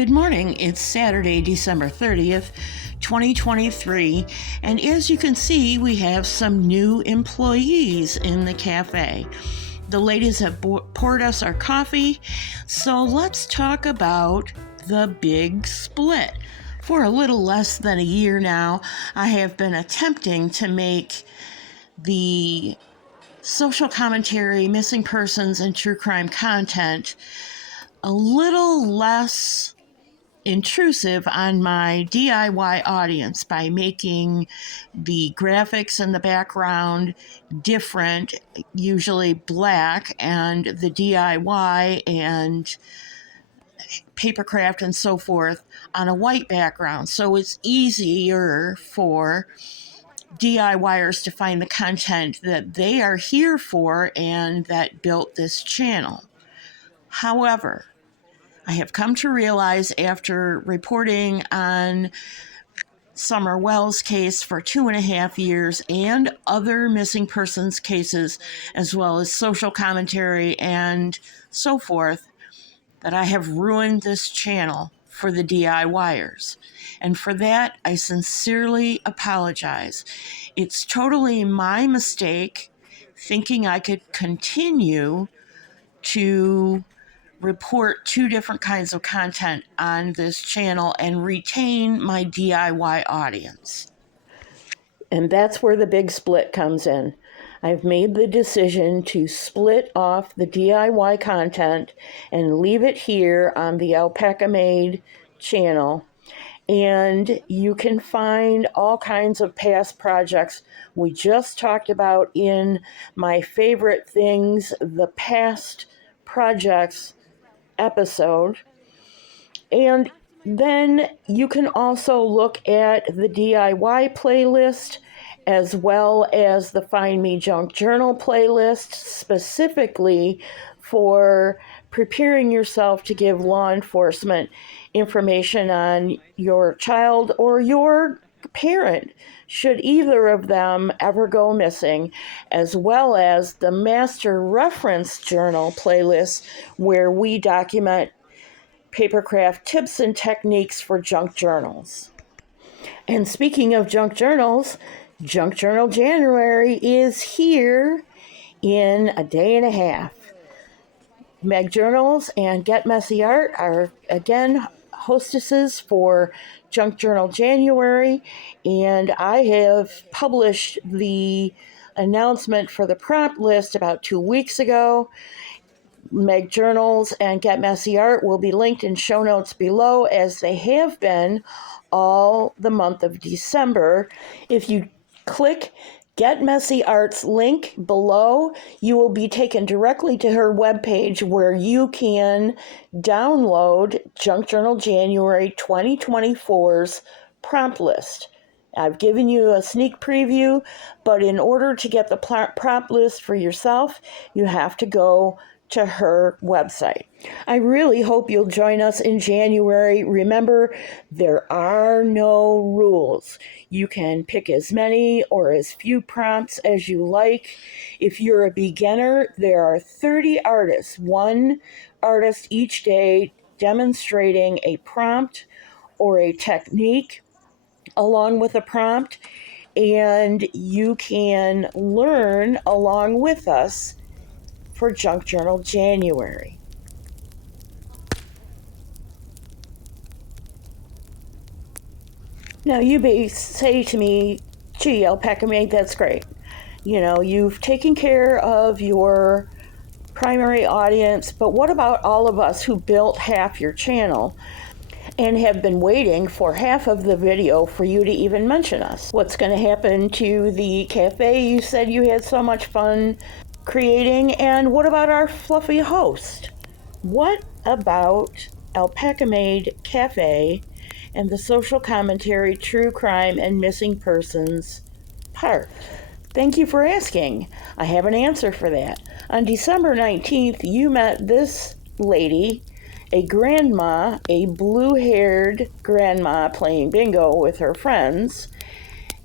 Good morning. It's Saturday, December 30th, 2023, and as you can see, we have some new employees in the cafe. The ladies have poured us our coffee, so let's talk about the big split. For a little less than a year now, I have been attempting to make the social commentary, missing persons, and true crime content a little less intrusive on my DIY audience by making the graphics in the background different, usually black, and the DIY and papercraft and so forth on a white background. So it's easier for DIYers to find the content that they are here for and that built this channel. However, I have come to realize after reporting on Summer Wells' case for 2.5 years and other missing persons cases, as well as social commentary and so forth, that I have ruined this channel for the DIYers. And for that, I sincerely apologize. It's totally my mistake thinking I could continue to report two different kinds of content on this channel and retain my DIY audience. And that's where the big split comes in. I've made the decision to split off the DIY content and leave it here on the alpacamade channel. And you can find all kinds of past projects we just talked about in my favorite things, the past projects episode. And then you can also look at the DIY playlist as well as the Find Me Junk Journal playlist, specifically for preparing yourself to give law enforcement information on your child or your parent, should either of them ever go missing, as well as the Master Reference Journal playlist, where we document papercraft tips and techniques for junk journals. And speaking of junk journals, Junk Journal January is here in a day and a half. Meg Journals and Get Messy Art are again hostesses for Junk Journal January, and I have published the announcement for the prompt list about 2 weeks ago. Meg Journals and Get Messy Art will be linked in show notes below, as they have been all the month of December. If you click Get Messy Art's link below, you will be taken directly to her webpage where you can download Junk Journal January 2024's prompt list. I've given you a sneak preview, but in order to get the prompt list for yourself, you have to go to her website. I really hope you'll join us in January. Remember, there are no rules. You can pick as many or as few prompts as you like. If you're a beginner, there are 30 artists, one artist each day, demonstrating a prompt or a technique along with a prompt, and you can learn along with us for Junk Journal January. Now you may say to me, gee, alpacamade, that's great. You know, you've taken care of your primary audience, but what about all of us who built half your channel and have been waiting for half of the video for you to even mention us? What's going to happen to the cafe you said you had so much fun creating? And what about our fluffy host? What about Alpacamade Cafe and the social commentary, true crime, and missing persons part? Thank you for asking. I have an answer for that. On December 19th, you met this lady, a grandma, a blue-haired grandma playing bingo with her friends,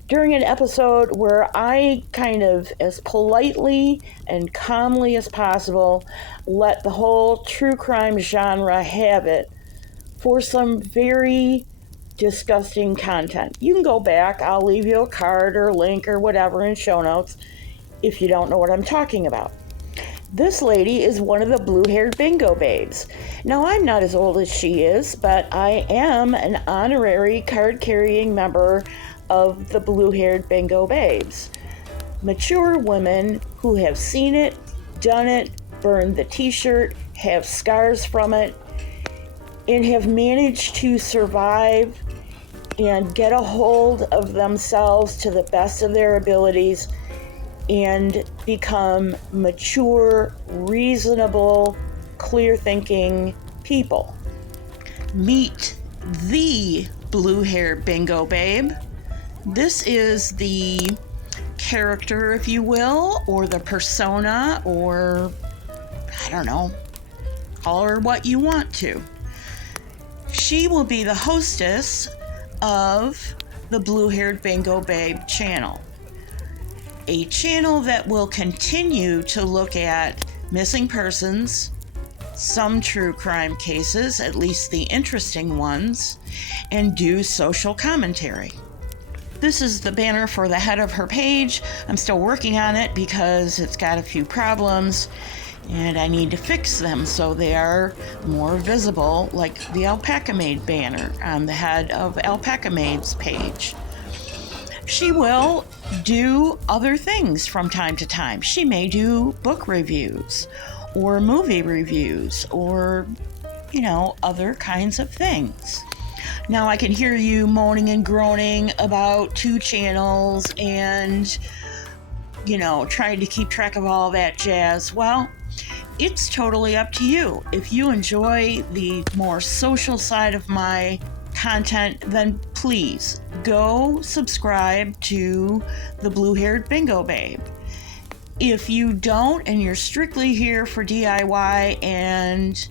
during an episode where I kind of, as politely and calmly as possible, let the whole true crime genre have it for some very disgusting content. You can go back, I'll leave you a card or a link or whatever in show notes if you don't know what I'm talking about. This lady is one of the blue-haired bingo babes. Now, I'm not as old as she is, but I am an honorary card-carrying member of the blue-haired bingo babes. Mature women who have seen it, done it, burned the t-shirt, have scars from it, and have managed to survive and get a hold of themselves to the best of their abilities and become mature, reasonable, clear-thinking people. Meet the blue-haired bingo babe. This is the character, if you will, or the persona, or I don't know, call her what you want to. She will be the hostess of the Blue-Haired Bingo Babe channel, a channel that will continue to look at missing persons, some true crime cases, at least the interesting ones, and do social commentary. This is the banner for the head of her page. I'm still working on it because it's got a few problems and I need to fix them so they are more visible, like the alpacamade banner on the head of alpacamade's page. She will do other things from time to time. She may do book reviews or movie reviews or, other kinds of things. Now, I can hear you moaning and groaning about 2 channels and, trying to keep track of all that jazz. Well, it's totally up to you. If you enjoy the more social side of my content, then please go subscribe to the Blue-Haired Bingo Babe. If you don't and you're strictly here for DIY and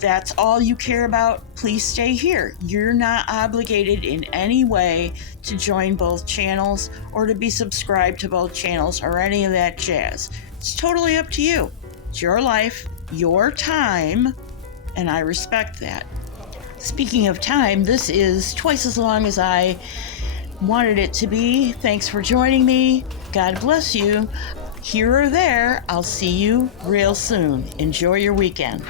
that's all you care about, please stay here. You're not obligated in any way to join both channels or to be subscribed to both channels or any of that jazz. It's totally up to you. It's your life, your time, and I respect that. Speaking of time, this is twice as long as I wanted it to be. Thanks for joining me. God bless you. Here or there, I'll see you real soon. Enjoy your weekend.